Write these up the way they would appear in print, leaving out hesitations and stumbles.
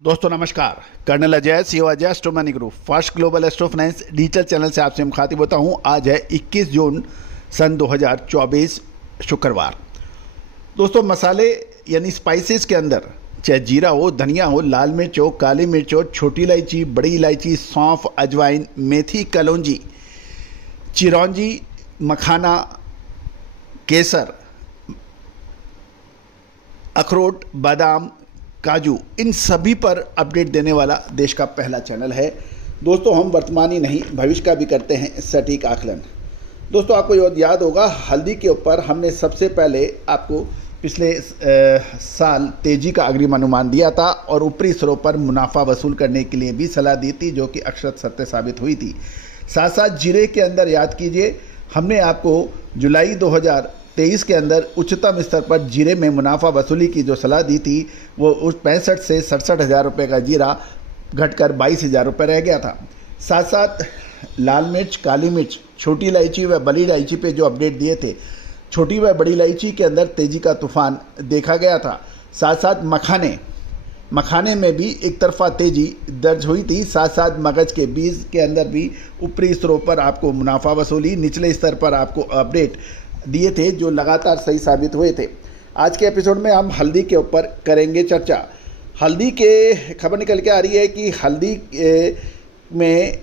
दोस्तों नमस्कार। Colonel Ajay CEO Ajay astro money group first global astro finance digital channel से आपसे मुखातिब होता हूं। आज है 21 जून सन 2024 शुक्रवार। दोस्तों मसाले यानी स्पाइसेस के अंदर चाहे जीरा हो, धनिया हो, लाल मिर्च हो, काली मिर्च हो, छोटी इलायची, बड़ी इलायची, सौंफ, अजवाइन, मेथी, कलौंजी, चिरौंजी, मखाना, केसर, अखरोट, बादाम, काजू, इन सभी पर अपडेट देने वाला देश का पहला चैनल है। दोस्तों हम वर्तमान ही नहीं भविष्य का भी करते हैं सटीक आकलन। दोस्तों आपको याद होगा हल्दी के ऊपर हमने सबसे पहले आपको पिछले साल तेजी का अग्रिम अनुमान दिया था और ऊपरी स्तरों पर मुनाफा वसूल करने के लिए भी सलाह दी थी, जो कि अक्षर सत्य साबित हुई थी। साथ साथ जीरे के अंदर याद कीजिए हमने आपको जुलाई 2023 के अंदर उच्चतम स्तर पर जीरे में मुनाफा वसूली की जो सलाह दी थी वो उस 65 से 67 हज़ार रुपये का जीरा घटकर 22 हज़ार रुपये रह गया था। साथ साथ लाल मिर्च, काली मिर्च, छोटी इलायची व बड़ी इलायची पे जो अपडेट दिए थे, छोटी व बड़ी इलायची के अंदर तेज़ी का तूफान देखा गया था। साथ साथ मखाने में भी एक तरफा तेज़ी दर्ज हुई थी। साथ साथ मगज के बीज के अंदर भी ऊपरी स्तरों पर आपको मुनाफा वसूली, निचले स्तर पर आपको अपडेट दिए थे जो लगातार सही साबित हुए थे। आज के एपिसोड में हम हल्दी के ऊपर करेंगे चर्चा। हल्दी के खबर निकल के आ रही है कि हल्दी में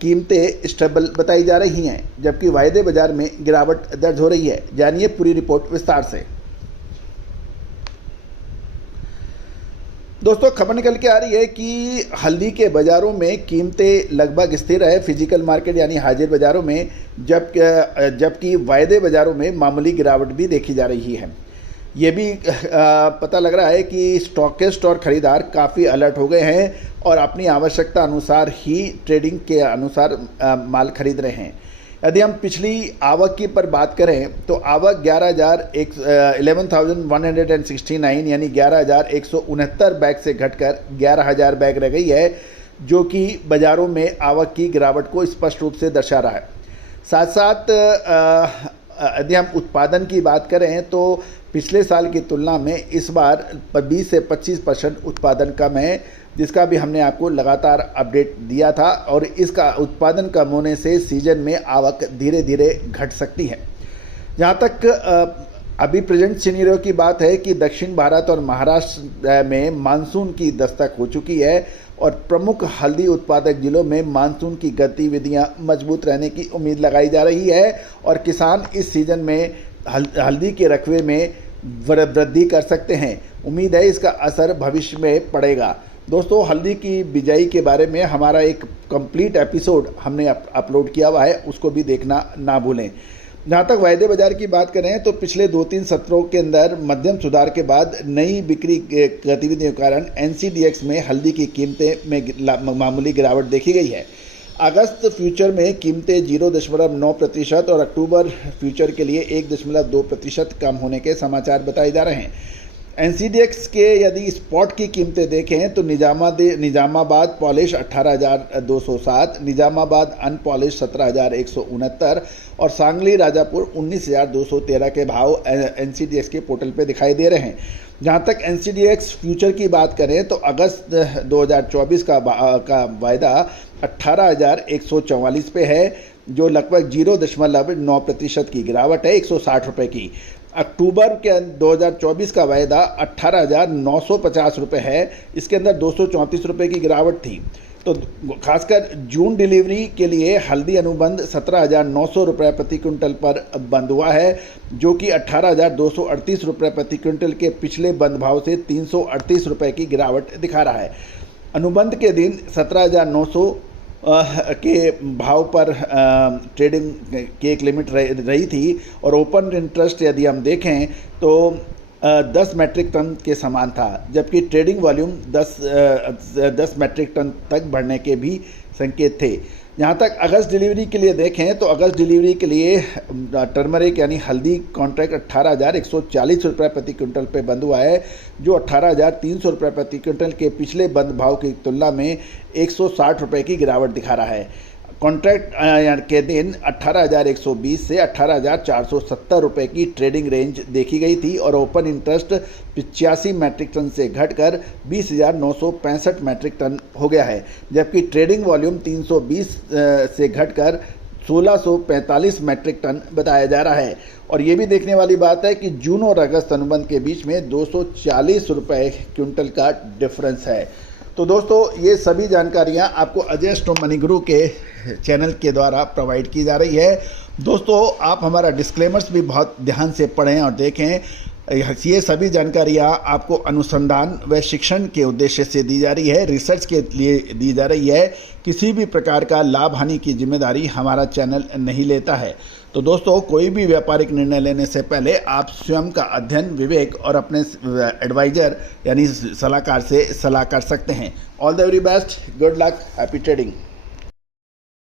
कीमतें स्टेबल बताई जा रही हैं, जबकि वायदे बाजार में गिरावट दर्ज हो रही है। जानिए पूरी रिपोर्ट विस्तार से। दोस्तों खबर निकल के आ रही है कि हल्दी के बाज़ारों में कीमतें लगभग स्थिर है, फिजिकल मार्केट यानी हाजिर बाज़ारों में, जबकि वायदे बाज़ारों में मामूली गिरावट भी देखी जा रही है। ये भी पता लग रहा है कि स्टॉकिस्ट और ख़रीदार काफ़ी अलर्ट हो गए हैं और अपनी आवश्यकता अनुसार ही ट्रेडिंग के अनुसार माल खरीद रहे हैं। यदि हम पिछली आवक की पर बात करें तो आवक 11,169 यानी 11,169 बैग से घटकर 11,000 बैग रह गई है, जो कि बाज़ारों में आवक की गिरावट को स्पष्ट रूप से दर्शा रहा है। साथ साथ यदि हम उत्पादन की बात करें तो पिछले साल की तुलना में इस बार 20 से 25% उत्पादन कम है, जिसका भी हमने आपको लगातार अपडेट दिया था और इसका उत्पादन कम होने से सीजन में आवक धीरे धीरे घट सकती है। जहाँ तक अभी प्रेजेंट सिनेरियो की बात है कि दक्षिण भारत और महाराष्ट्र में मानसून की दस्तक हो चुकी है और प्रमुख हल्दी उत्पादक जिलों में मानसून की गतिविधियां मजबूत रहने की उम्मीद लगाई जा रही है और किसान इस सीजन में हल्दी के रकबे में वृद्धि कर सकते हैं। उम्मीद है इसका असर भविष्य में पड़ेगा। दोस्तों हल्दी की बिजाई के बारे में हमारा एक कंप्लीट एपिसोड हमने अपलोड किया हुआ है, उसको भी देखना ना भूलें। जहाँ तक वायदे बाजार की बात करें तो पिछले 2-3 सत्रों के अंदर मध्यम सुधार के बाद नई बिक्री गतिविधियों के कारण NCDX में हल्दी की कीमतें में मामूली गिरावट देखी गई है। अगस्त फ्यूचर में कीमतें 0.9% और अक्टूबर फ्यूचर के लिए 1.2% कम होने के समाचार बताए जा रहे हैं। NCDX के यदि स्पॉट की कीमतें देखें तो निजामाबाद पॉलिश 18,207, निजामाबाद अनपॉलिश 17,169 और सांगली राजापुर 19,213 के भाव NCDX के पोर्टल पे दिखाई दे रहे हैं। जहां तक NCDX फ्यूचर की बात करें तो अगस्त 2024 का वायदा 18,144 पे है, जो लगभग 0.9% की गिरावट है, 160 रुपये की। अक्टूबर के 2024 का वायदा 18,950 रुपये है, इसके अंदर 234 रुपये की गिरावट थी। तो खासकर जून डिलीवरी के लिए हल्दी अनुबंध 17,900 रुपये प्रति क्विंटल पर बंद हुआ है, जो कि 18,238 रुपये प्रति क्विंटल के पिछले बंद भाव से 338 रुपये की गिरावट दिखा रहा है। अनुबंध के दिन 17,900 के भाव पर ट्रेडिंग की एक लिमिट रही थी और ओपन इंटरेस्ट यदि हम देखें तो 10 मैट्रिक टन के समान था, जबकि ट्रेडिंग वॉल्यूम 10 मैट्रिक टन तक बढ़ने के भी संकेत थे। यहाँ तक अगस्त डिलीवरी के लिए देखें तो अगस्त डिलीवरी के लिए टर्मरिक यानी हल्दी कॉन्ट्रैक्ट 18,140 रुपये प्रति क्विंटल पे बंद हुआ है, जो 18,300 रुपये प्रति क्विंटल के पिछले बंद भाव की तुलना में 160 रुपये की गिरावट दिखा रहा है। कॉन्ट्रैक्ट के दिन 18,120 से 18,470 रुपये की ट्रेडिंग रेंज देखी गई थी और ओपन इंटरेस्ट 85 मैट्रिक टन से घटकर 20,965 मैट्रिक टन हो गया है, जबकि ट्रेडिंग वॉल्यूम 320 से घटकर 1645 मैट्रिक टन बताया जा रहा है। और ये भी देखने वाली बात है कि जून और अगस्त अनुबंध के बीच में 240 रुपये क्विंटल का डिफरेंस है। तो दोस्तों, ये सभी जानकारियां आपको अजय स्टॉक मनी गुरु के चैनल के द्वारा प्रोवाइड की जा रही है। दोस्तों, आप हमारा डिस्क्लेमर्स भी बहुत ध्यान से पढ़ें और देखें। ये सभी जानकारियाँ आपको अनुसंधान व शिक्षण के उद्देश्य से दी जा रही है, रिसर्च के लिए दी जा रही है। किसी भी प्रकार का लाभ हानि की जिम्मेदारी हमारा चैनल नहीं लेता है। तो दोस्तों, कोई भी व्यापारिक निर्णय लेने से पहले आप स्वयं का अध्ययन, विवेक और अपने एडवाइजर यानी सलाहकार से सलाह कर सकते हैं। All the very best, good luck, happy trading.